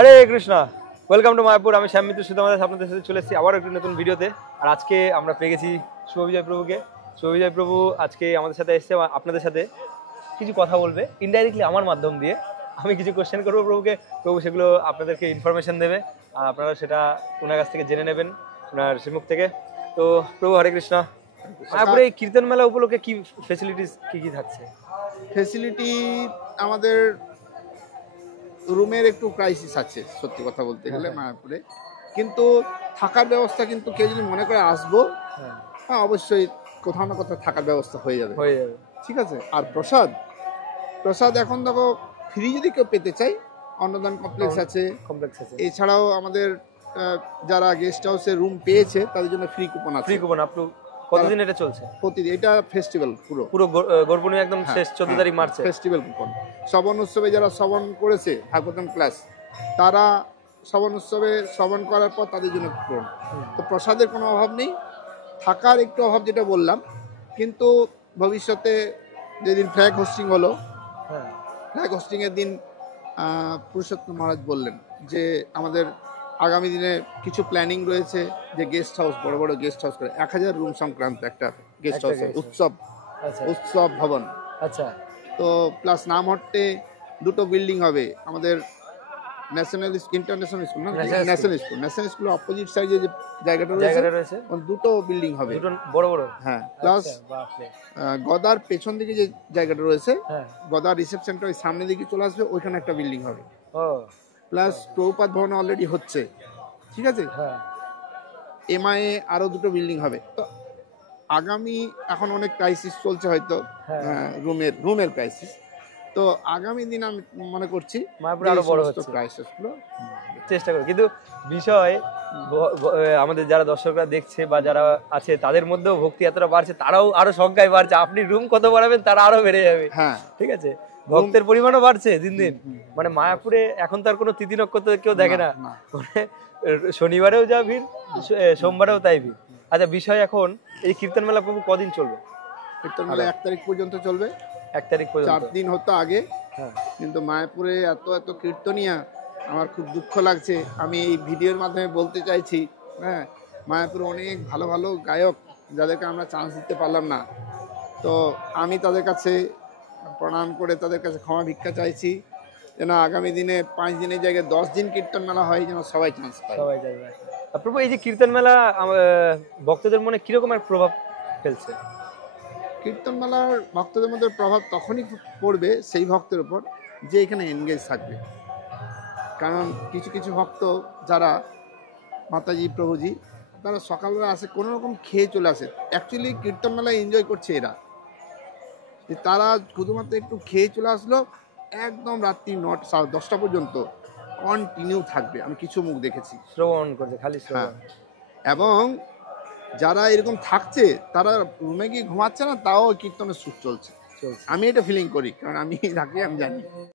Hare Krishna, welcome to Mayapur. আমি শ্যাম মিত্র সুদামাদাস আপনাদের সাথে চলে এসেছি আবার একটি নতুন ভিডিওতে। আর আজকে আমরা পেয়ে গেছি শুভবিজয় প্রভুকে। শুভবিজয় প্রভু আজকে আমাদের সাথে এসেছে, আপনাদের সাথে কিছু কথা বলবে ইনডাইরেক্টলি আমার মাধ্যম দিয়ে। আমি কিছু কোশ্চেন করবো প্রভুকে, প্রভু সেগুলো আপনাদেরকে ইনফরমেশন দেবে আর আপনারা সেটা ওনার কাছ থেকে জেনে নেবেন, ওনার শ্রীমুখ থেকে। তো প্রভু হরে কৃষ্ণ, মায়াপুরে এই কীর্তন মেলা উপলক্ষে কি ফেসিলিটিস কি থাকছে? ফেসিলিটি আমাদের রুমের একটু ক্রাইসিস আছে সত্যি কথা বলতে গেলে মায়াপুরে, কিন্তু থাকার ব্যবস্থা কিন্তু কেউ যদি মনে করে আসবো, হ্যাঁ অবশ্যই কোথাও না কোথাও থাকার ব্যবস্থা হয়ে যাবে। ঠিক আছে। আর প্রসাদ এখন দেখো ফ্রি যদি কেউ পেতে চাই, অন্নদান কমপ্লেক্স আছে। এছাড়াও আমাদের যারা গেস্ট হাউসে রুম পেয়েছে তাদের জন্য ফ্রি কুপন আছে। কতদিন এটা চলছে? প্রতিদিন। এটা ফেস্টিভ্যাল পুরো গর্ভণী একদম শেষ 14 তারিখ মার্চে ফেস্টিভ্যাল কুপন। শ্রবণ উৎসবে যারা শ্রবণ করেছে ভাগবতম ক্লাস, তারা শ্রবণ উৎসবে শ্রবণ করার পর তাদের জন্য কুপন। তো প্রসাদের কোনো অভাব নেই, থাকার একটু অভাব যেটা বললাম। কিন্তু ভবিষ্যতে যেদিন ফ্ল্যাগ হোস্টিং হলো, ফ্ল্যাগ হোস্টিং এর দিন পুরুষোত্তম মহারাজ বললেন যে আমাদের আগামী দিনে কিছু প্ল্যানিং রয়েছে, যে গেস্ট হাউস, বড় বড় গেস্ট হাউস করে 1000 রুম সংক্রান্ত একটা গেস্ট হাউস উৎসব ভবন। আচ্ছা। তো প্লাস নামহট্টে দুটো বিল্ডিং হবে। আমাদের ন্যাশনাল ইন্টারন্যাশনাল স্কুল না, ন্যাশনাল স্কুলের অপোজিট সাইডে যে জায়গাটা রয়েছে দুটো বিল্ডিং হবে, দুটো বড় বড়। হ্যাঁ, প্লাস গদার পেছন দিকে যে জায়গাটা রয়েছে, গদার রিসেপশনটা ওই সামনের দিকে চলে আসবে, ওইখানে একটা বিল্ডিং হবে। প্লাস প্রভুপাদ ভবন অলরেডি হচ্ছে। ঠিক আছে। এমআইএ আরো দুটো বিল্ডিং হবে। তো আগামী এখন অনেক ক্রাইসিস চলছে হয়তো, রুমের ক্রাইসিস। তো আগামী দিন আমি মনে করছি আরো বড় হচ্ছে ক্রাইসিস গুলো চেষ্টা করি। কিন্তু বিষয় আমাদের যারা দর্শকরা দেখছে বা যারা আছে তাদের মধ্যেও ভক্তি এতটা বাড়ছে, তারাও আরো সংখ্যায় বাড়ছে। আপনি রুম কত বাড়াবেন তারা আরো বেড়ে যাবে। হ্যাঁ, ঠিক আছে। ভক্তের পরিমাণও বাড়ছে দিন দিন। মানে মায়াপুরে এখন তার কোনো তিথি নক্ষত্র কেউ দেখে না, মানে শনিবারেও যা ভিড়, সোমবারেও তাই ভিড়। আচ্ছা, বিষয় এখন এই কীর্তন মেলা প্রভু কদিন চলবে? কীর্তন মেলা 1 তারিখ পর্যন্ত চলবে। 1 তারিখ পর্যন্ত 4 দিন হতো আগে। কিন্তু মায়াপুরে এত কীর্তনিয়া, আমার খুব দুঃখ লাগছে। আমি এই ভিডিওর মাধ্যমে বলতে চাইছি, হ্যাঁ, মায়াপুরে অনেক ভালো ভালো গায়ক যাদেরকে আমরা চান্স দিতে পারলাম না। তো আমি তাদের কাছে প্রণাম করে তাদের কাছে ক্ষমা ভিক্ষা চাইছি, যেন আগামী দিনে 5 দিনের জায়গায় 10 দিন কীর্তন মেলা হয়, যেন সবাই চান্স পায়। প্রভু এই যে কীর্তন মেলা ভক্তদের মনে কিরকম এক প্রভাব ফেলছে? কীর্তন মেলার ভক্তদের মধ্যে প্রভাব তখনই পড়বে সেই ভক্তের উপর যে এখানে এনগেজ থাকবে। কারণ কিছু কিছু ভক্ত যারা মাতাজি প্রভুজি, তারা সকালবেলা আসে কোনো রকম খেয়ে চলে আসে। অ্যাকচুয়ালি কীর্তন মেলায় এনজয় করছে এরা, তারা শুধুমাত্র একটু খেয়ে চলে আসলো, একদম রাত্রি 9টা 10টা পর্যন্ত কন্টিনিউ থাকবে। আমি কিছু মুখ দেখেছি শ্রবণ করছে, খালি শ্রবণ। এবং যারা এরকম থাকছে তারা রুমে গিয়ে ঘুমাচ্ছে না, তাও কীর্তনের সুর চলছে। আমি এটা ফিলিং করি, কারণ আমি থাকি, আমি জানি।